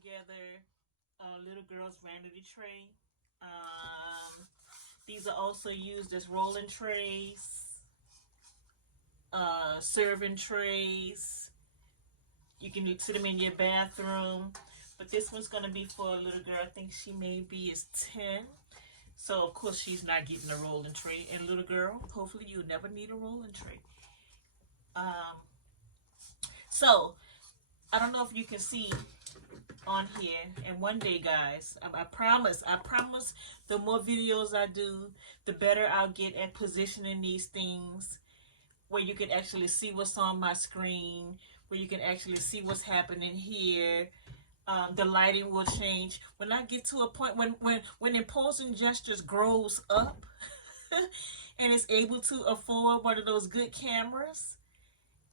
together little girl's vanity tray. These are also used as rolling trays, serving trays. You can sit them in your bathroom. But this one's going to be for a little girl. I think she maybe is 10. So, of course, she's not getting a rolling tray. And little girl, hopefully you'll never need a rolling tray. So, I don't know if you can see on here, and one day, guys, I promise the more videos I do, the better I'll get at positioning these things where you can actually see what's on my screen, where you can actually see what's happening here. The lighting will change when I get to a point when imposing gestures grows up and is able to afford one of those good cameras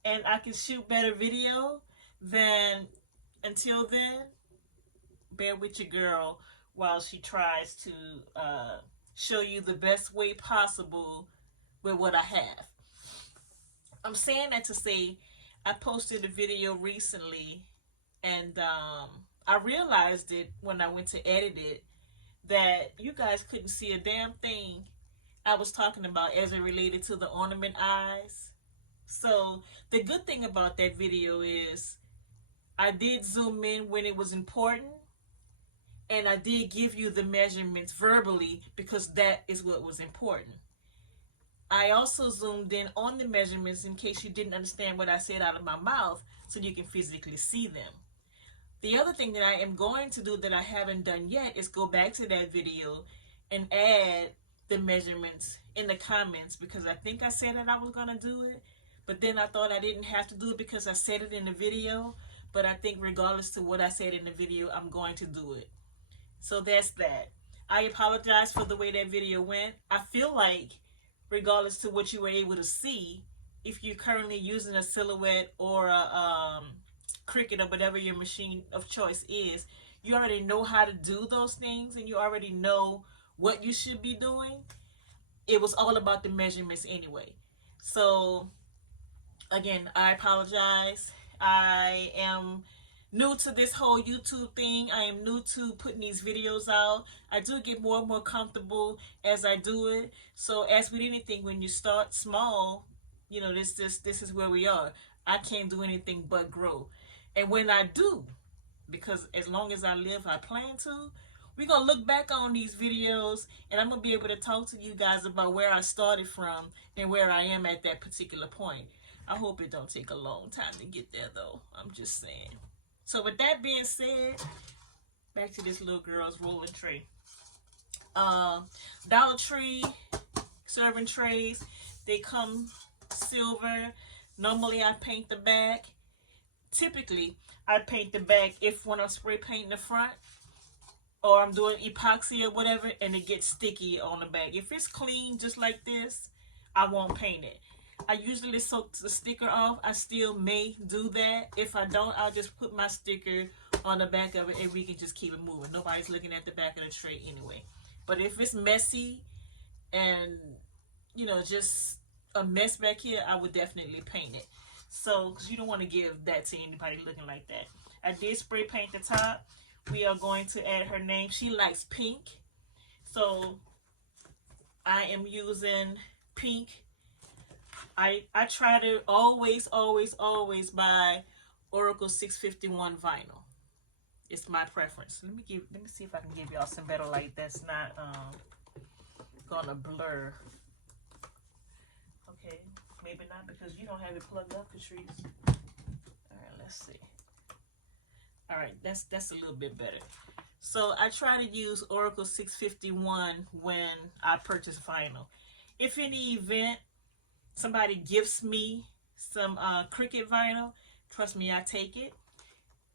and I can shoot better video. Then until then, bear with your girl while she tries to show you the best way possible with what I have. I'm saying that to say I posted a video recently and I realized it when I went to edit it that you guys couldn't see a damn thing I was talking about as it related to the ornament eyes. So the good thing about that video is I did zoom in when it was important, and I did give you the measurements verbally because that is what was important. I also zoomed in on the measurements in case you didn't understand what I said out of my mouth so you can physically see them. The other thing that I am going to do that I haven't done yet is go back to that video and add the measurements in the comments because I think I said that I was going to do it, but then I thought I didn't have to do it because I said it in the video. But I think regardless to what I said in the video, I'm going to do it. So that's that. I apologize for the way that video went. I feel like regardless to what you were able to see, if you're currently using a Silhouette or a Cricut or whatever your machine of choice is, you already know how to do those things and you already know what you should be doing. It was all about the measurements anyway. So again, I apologize. I am new to this whole YouTube thing. I am new to putting these videos out. I do get more and more comfortable as I do it. So as with anything, when you start small, you know, this is where we are. I can't do anything but grow. And when I do, because as long as I live, I plan to, we're going to look back on these videos and I'm going to be able to talk to you guys about where I started from and where I am at that particular point. I hope it don't take a long time to get there, though. I'm just saying. So with that being said, back to this little girl's rolling tray. Dollar Tree serving trays. They come silver. Normally, I paint the back. Typically, I paint the back if when I'm spray painting the front or I'm doing epoxy or whatever, and it gets sticky on the back. If it's clean just like this, I won't paint it. I usually soak the sticker off. I still may do that. If I don't, I'll just put my sticker on the back of it and we can just keep it moving. Nobody's looking at the back of the tray anyway. But if it's messy and, you know, just a mess back here, I would definitely paint it. So, because you don't want to give that to anybody looking like that. I did spray paint the top. We are going to add her name. She likes pink. So, I am using pink. I try to always buy Oracle 651 vinyl. It's my preference. Let me see if I can give y'all some better light that's not gonna blur. Okay, maybe not because you don't have it plugged up, Patrice. All right, let's see. All right, that's a little bit better. So I try to use Oracle 651 when I purchase vinyl. If in the event somebody gifts me some Cricut vinyl, trust me, I take it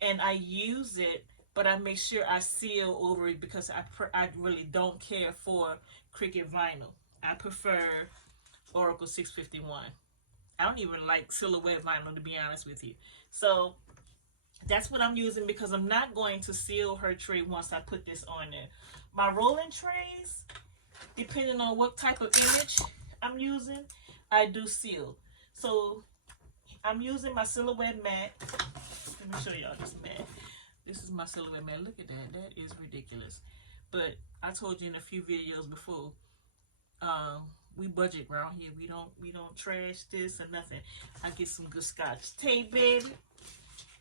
and I use it, but I make sure I seal over it because I really don't care for Cricut vinyl. I prefer Oracle 651. I don't even like Silhouette vinyl, to be honest with you. So that's what I'm using because I'm not going to seal her tray once I put this on there. My rolling trays, depending on what type of image I'm using, I do seal. So I'm using my Silhouette mat. Let me show y'all this mat. This is my silhouette, man. Look at that. That is ridiculous. But I told you in a few videos before, we budget around here. We don't trash this or nothing. I get some good Scotch tape, baby.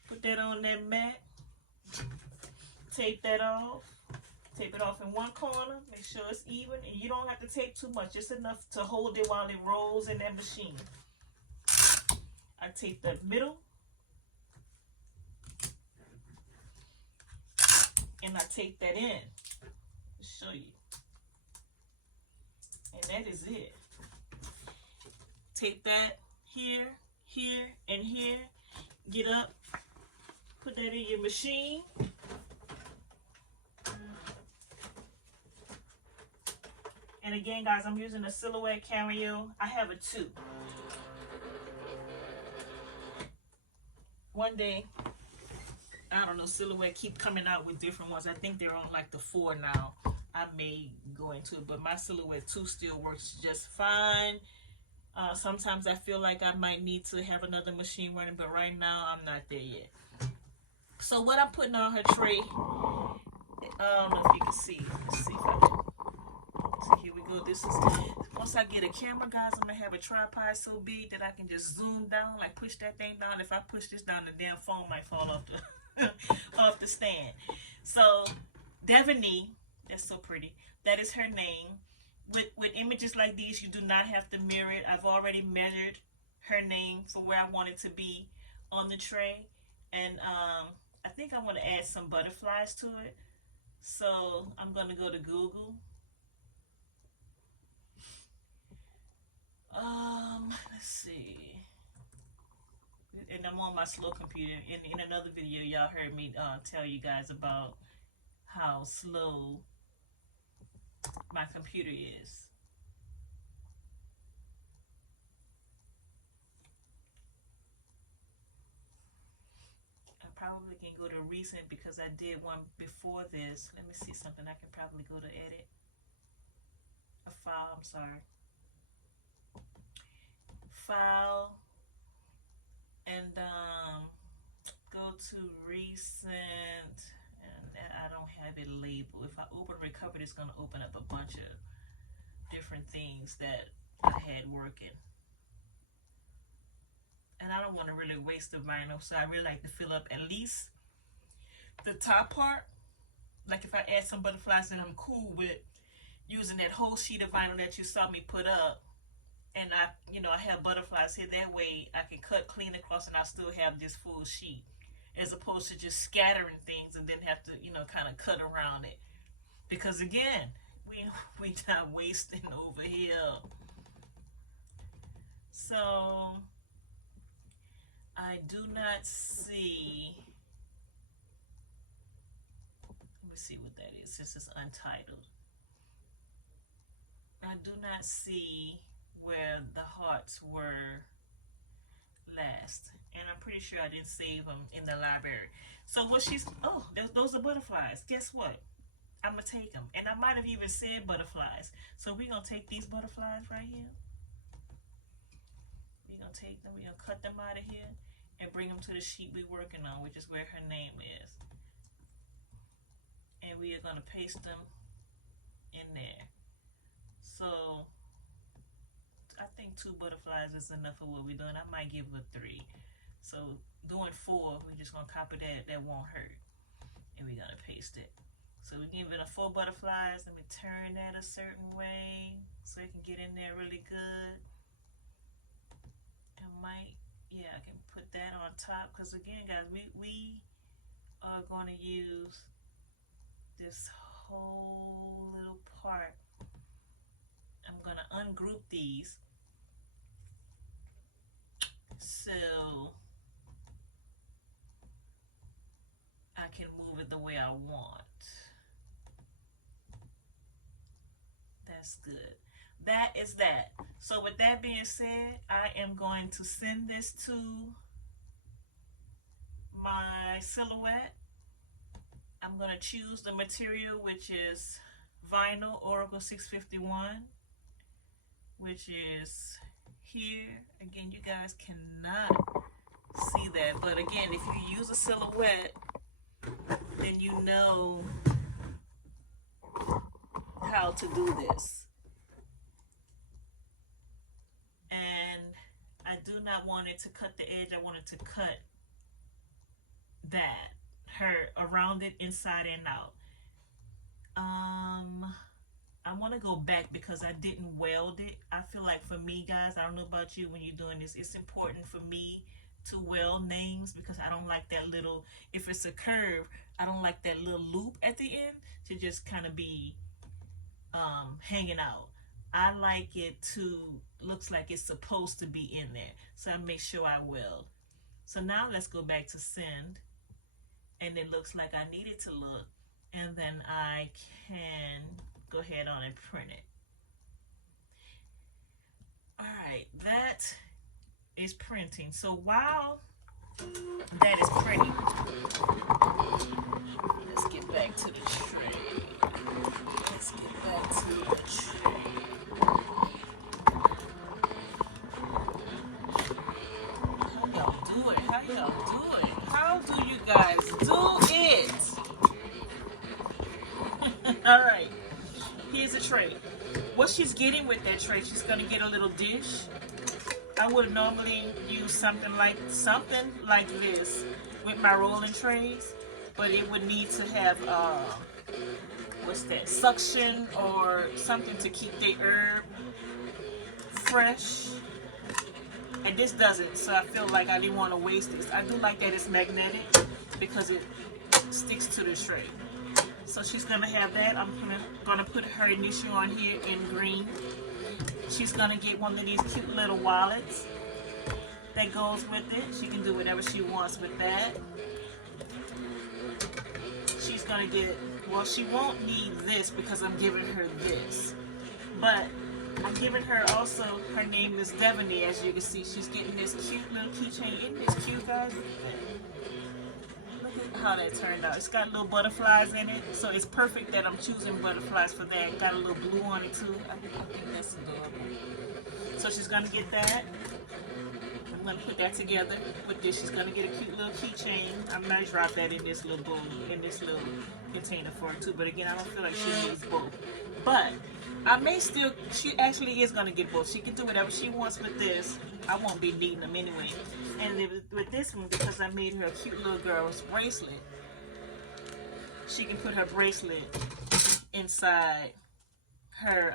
Put that on that mat. Tape that off. Tape it off in one corner. Make sure it's even. And you don't have to tape too much. Just enough to hold it while it rolls in that machine. I tape the middle. And I tape that in. To show you. And that is it. Tape that here, here, and here. Get up. Put that in your machine. And again, guys, I'm using a Silhouette Cameo. I have a 2. One day, I don't know, Silhouette keep coming out with different ones. I think they're on like the 4 now. I may go into it, but my Silhouette 2 still works just fine. Sometimes I feel like I might need to have another machine running, but right now I'm not there yet. So what I'm putting on her tray, I don't know if you can see. Let's see if I can. So here we go. This is, once I get a camera, guys, I'm gonna have a tripod so big that I can just zoom down, like push that thing down. If I push this down, the damn phone might fall off the off the stand. So Vanity, that's so pretty. That is her name. With images like these, you do not have to mirror it. I've already measured her name for where I want it to be on the tray, and I think I want to add some butterflies to it. So I'm gonna go to Google. Let's see. And I'm on my slow computer. In another video, y'all heard me tell you guys about how slow my computer is. I probably can go to recent because I did one before this. Let me see something. I can probably go to edit. A file, I'm sorry. File, and go to recent, and I don't have it labeled. If I open recovered, it's going to open up a bunch of different things that I had working, and I don't want to really waste the vinyl, so I really like to fill up at least the top part. Like if I add some butterflies, then I'm cool with using that whole sheet of vinyl that you saw me put up. And I have butterflies here. That way I can cut clean across and I still have this full sheet. As opposed to just scattering things and then have to, kind of cut around it. Because again, we not wasting over here. So I do not see. Let me see what that is. This is untitled. I do not see where the hearts were last, and I'm pretty sure I didn't save them in the library. So what she's, oh, those are butterflies. Guess what? I'm gonna take them, and I might have even said butterflies. So we're gonna take these butterflies right here. We're gonna take them. We're gonna cut them out of here and bring them to the sheet we're working on, which is where her name is. And we are gonna paste them in there. So I think 2 butterflies is enough for what we're doing. I might give it a 3. So doing 4, we're just gonna copy that. That won't hurt. And we're gonna paste it. So we're giving it 4 butterflies. Let me turn that a certain way so it can get in there really good. I can put that on top, because again, guys, we are going to use this whole little part. I'm going to ungroup these so I can move it the way I want. That's good. That is that. So with that being said, I am going to send this to my Silhouette. I'm going to choose the material, which is vinyl Oracle 651, which is here. Again, you guys cannot see that, but again, if you use a Silhouette, then you know how to do this. And I do not want it to cut the edge. I want it to cut that, her, around it, inside and out. I want to go back because I didn't weld it. I feel like for me, guys, I don't know about you, when you're doing this, it's important for me to weld names because I don't like that little, if it's a curve, I don't like that little loop at the end to just kind of be hanging out. I like it to, looks like it's supposed to be in there. So I make sure I weld. So now let's go back to send. And it looks like I need it to look. And then I can go ahead on and print it. All right, that is printing. So while that is printing, let's get back to the tray. Let's get back to the tray. How y'all do it? How y'all do it? How do you guys do it? All right, here's a tray. What she's getting with that tray, she's gonna get a little dish. I would normally use something like this with my rolling trays, but it would need to have what's that, suction or something to keep the herb fresh. And this doesn't, so I feel like I didn't want to waste this. I do like that it's magnetic because it sticks to the tray. So she's gonna have that. I'm gonna put her initial on here in green. She's gonna get one of these cute little wallets that goes with it. She can do whatever she wants with that. She's gonna get, well, she won't need this because I'm giving her this, but I'm giving her also, her name is Vanity. As you can see, she's getting this cute little keychain. Isn't this cute, guys? Look at how that turned out. It's got little butterflies in it, so it's perfect that I'm choosing butterflies for that. Got a little blue on it too. I think that's adorable. So she's gonna get that. I'm gonna put that together with this. She's gonna get a cute little keychain. I'm gonna drop that in this little bowl, in this little container for her too. But again, I don't feel like she needs both. But I may still, she actually is gonna get both. She can do whatever she wants with this. I won't be needing them anyway. And with this one, because I made her a cute little girl's bracelet, she can put her bracelet inside her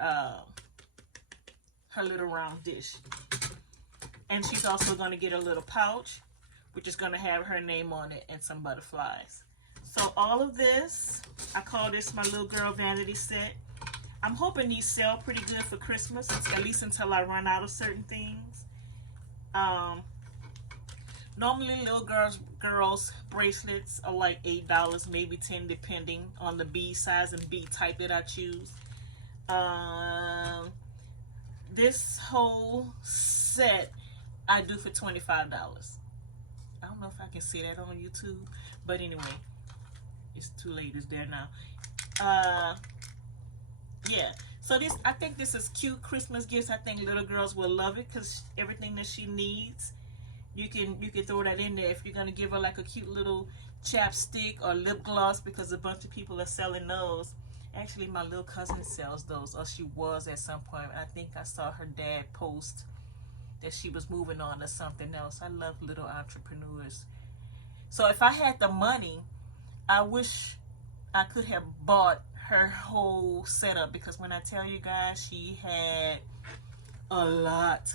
her little round dish. And she's also going to get a little pouch, which is going to have her name on it and some butterflies. So all of this, I call this my little girl vanity set. I'm hoping these sell pretty good for Christmas, at least until I run out of certain things. Normally little girls bracelets are like $8, maybe $10, depending on the bead size and bead type that I choose. This whole set I do for $25. I don't know if I can see that on YouTube, but anyway, it's too late. It's there now. Yeah. So this, I think this is cute Christmas gifts. I think little girls will love it because everything that she needs, you can throw that in there. If you're gonna give her like a cute little chapstick or lip gloss, because a bunch of people are selling those. Actually, my little cousin sells those, or she was at some point. I think I saw her dad post that she was moving on to something else. I love little entrepreneurs. So if I had the money, I wish I could have bought her whole setup, because when I tell you guys, she had a lot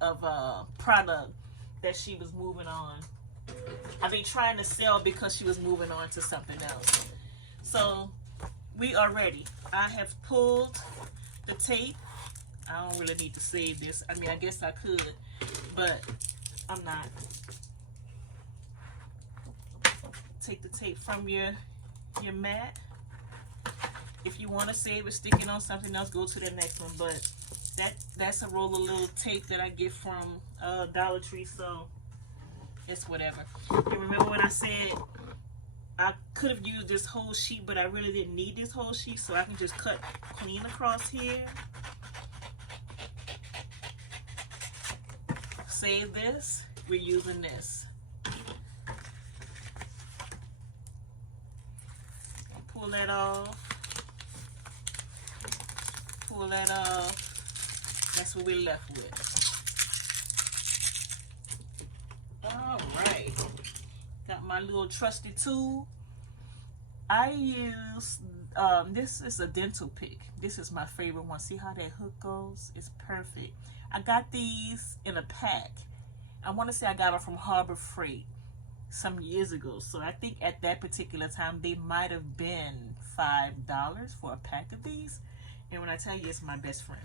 of product that she was moving on. I've been trying to sell because she was moving on to something else. So we are ready. I have pulled the tape. I don't really need to save this. I mean, I guess I could, but I'm not. Take the tape from your mat. If you want to save it, stick it on something else, go to the next one. But that's a roll of little tape that I get from Dollar Tree, so it's whatever. And remember when I said I could have used this whole sheet, but I really didn't need this whole sheet, so I can just cut clean across here. Save this. We're using this. pull that off. Pull that off. That's what we're left with. Alright. Got my little trusty tool. I use, this is a dental pick. This is my favorite one. See how that hook goes? It's perfect. I got these in a pack. I want to say I got them from Harbor Freight some years ago. So I think at that particular time, they might have been $5 for a pack of these. And when I tell you, it's my best friend.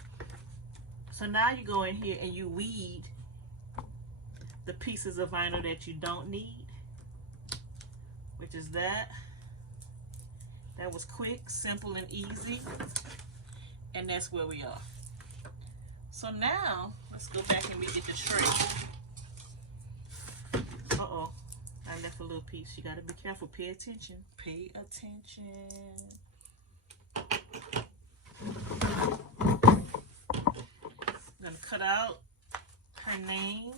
So now you go in here and you weed the pieces of vinyl that you don't need, which is that. That was quick, simple, and easy. And that's where we are. So now, let's go back and get the tray. Uh-oh, I left a little piece. You gotta be careful, pay attention. Pay attention. I'm gonna cut out her name.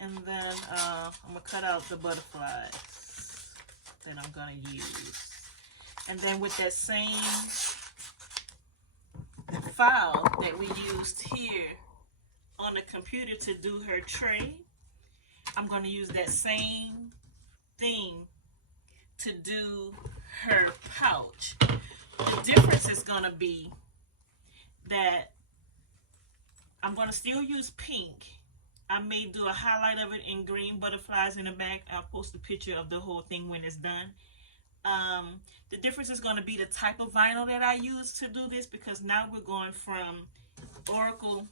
And then I'm gonna cut out the butterflies that I'm gonna use. And then with that same file that we used here on the computer to do her tray, I'm gonna use that same thing to do her pouch. The difference is gonna be that I'm gonna still use pink. I may do a highlight of it in green butterflies in the back. I'll post a picture of the whole thing when it's done. The difference is going to be the type of vinyl that I use to do this, because now we're going from Oracle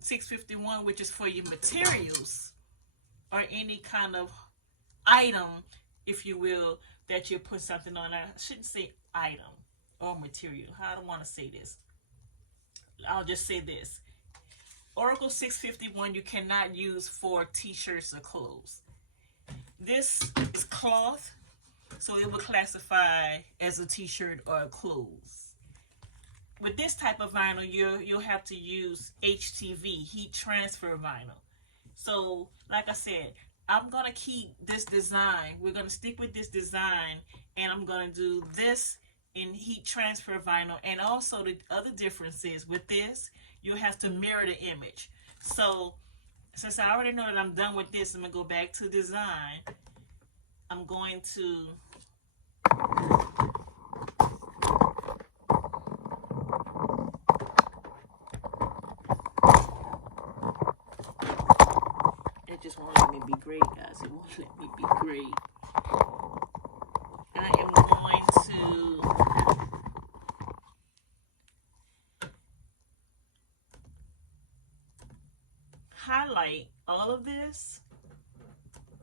651, which is for your materials or any kind of item, if you will, that you put something on. I shouldn't say item or material. I don't want to say this. I'll just say this. Oracle 651 you cannot use for t-shirts or clothes. This is cloth, so it will classify as a t-shirt or a clothes. With this type of vinyl, you'll have to use HTV, heat transfer vinyl. So, like I said, I'm going to keep this design. We're going to stick with this design, and I'm going to do this in heat transfer vinyl. And also the other difference is with this, you'll have to mirror the image. So since I already know that I'm done with this, I'm going to go back to design. I'm going to it just won't let me be great, guys. It won't let me be great. I am going to highlight all of this,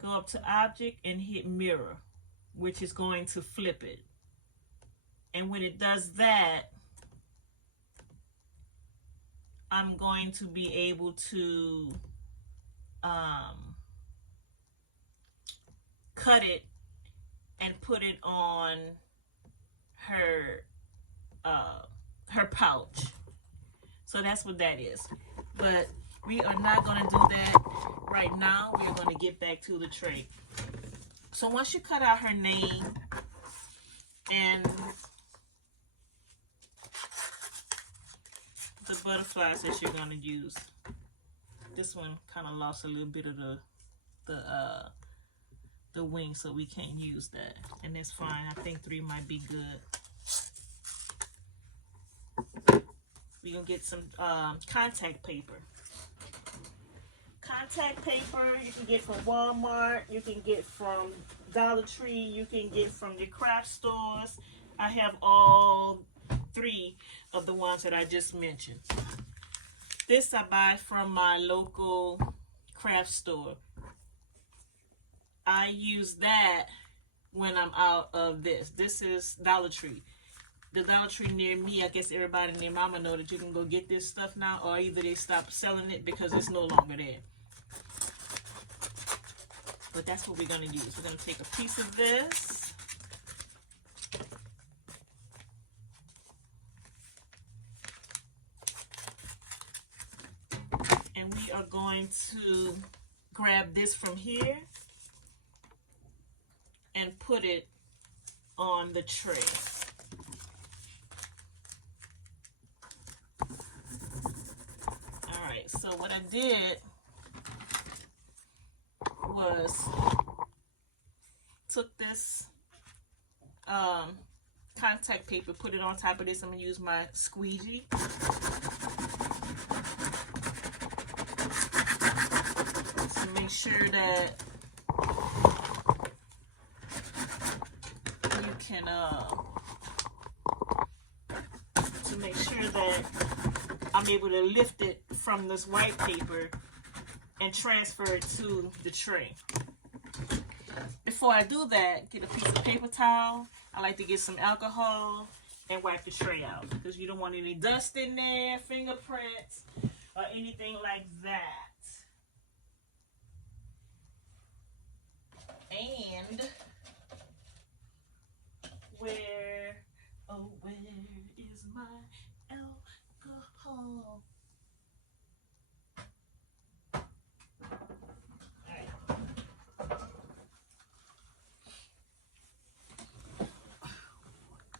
go up to object and hit mirror, which is going to flip it. And when it does that, I'm going to be able to cut it and put it on her pouch. So that's what that is. But we are not going to do that right now. We are going to get back to the tray. So once you cut out her name and the butterflies that you're going to use, this one kind of lost a little bit of the wing, so we can't use that, and that's fine. I think 3 might be good. We're gonna get some contact paper. Contact paper you can get from Walmart, you can get from Dollar Tree, you can get from your craft stores. I have all 3 of the ones that I just mentioned. This I buy from my local craft store. I use that when I'm out of this. This is Dollar Tree. The Dollar Tree near me, I guess everybody near Mama know that you can go get this stuff now, or either they stop selling it because it's no longer there. But that's what we're going to use. We're going to take a piece of this. And we are going to grab this from here and put it on the tray. Alright, so what I did was took this contact paper, put it on top of this. I'm going to use my squeegee. To make sure that you can, to make sure that I'm able to lift it from this white paper and transfer it to the tray. Before I do that, get a piece of paper towel. I like to get some alcohol and wipe the tray out because you don't want any dust in there, fingerprints, or anything like that. And where is my alcohol?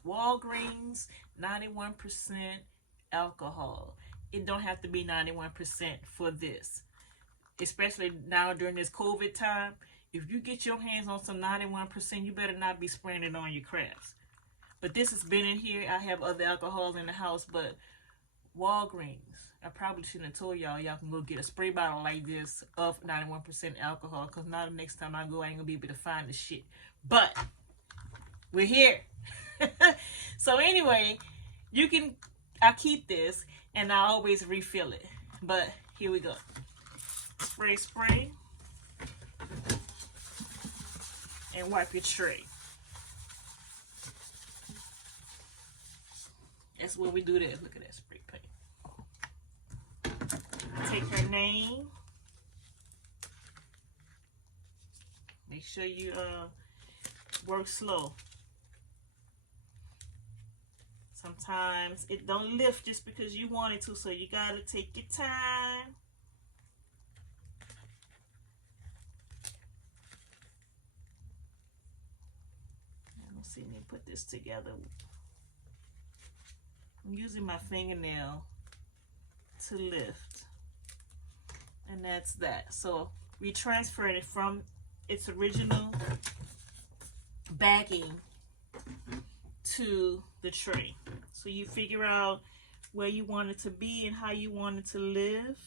Walgreens, 91% alcohol. It don't have to be 91% for this. Especially now during this COVID time. If you get your hands on some 91%, you better not be spraying it on your crafts. But this has been in here. I have other alcohols in the house, but Walgreens, I probably shouldn't have told y'all can go get a spray bottle like this of 91% alcohol, because now the next time I go, I ain't gonna be able to find the shit. But we're here. So anyway, I keep this and I always refill it. But here we go. Spray. And wipe your tray. That's where we do this. Look at that spray paint. Take her name. Make sure you work slow. Sometimes it don't lift just because you want it to, so you gotta take your time. Let's see me put this together. I'm using my fingernail to lift. And that's that. So we transferred it from its original backing to the tray. So you figure out where you want it to be and how you want it to live.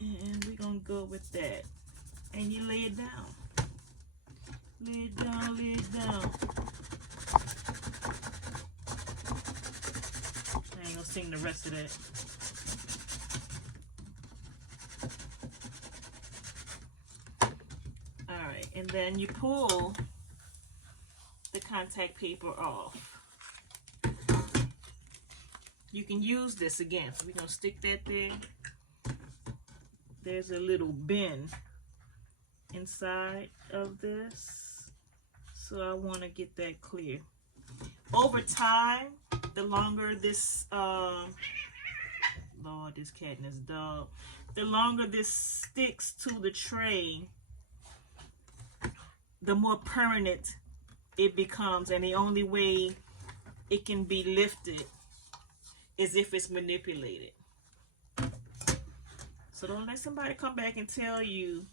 And we're going to go with that. And you lay it down. Lay it down, lay it down. I ain't gonna sing the rest of that. Alright, and then you pull the contact paper off. You can use this again. So we're gonna stick that there. There's a little bin inside of this. So I want to get that clear. Over time, the longer this, Lord, this cat and this dog, the longer this sticks to the tray, the more permanent it becomes. And the only way it can be lifted is if it's manipulated. So don't let somebody come back and tell you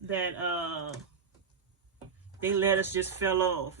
that, they let us just fell off.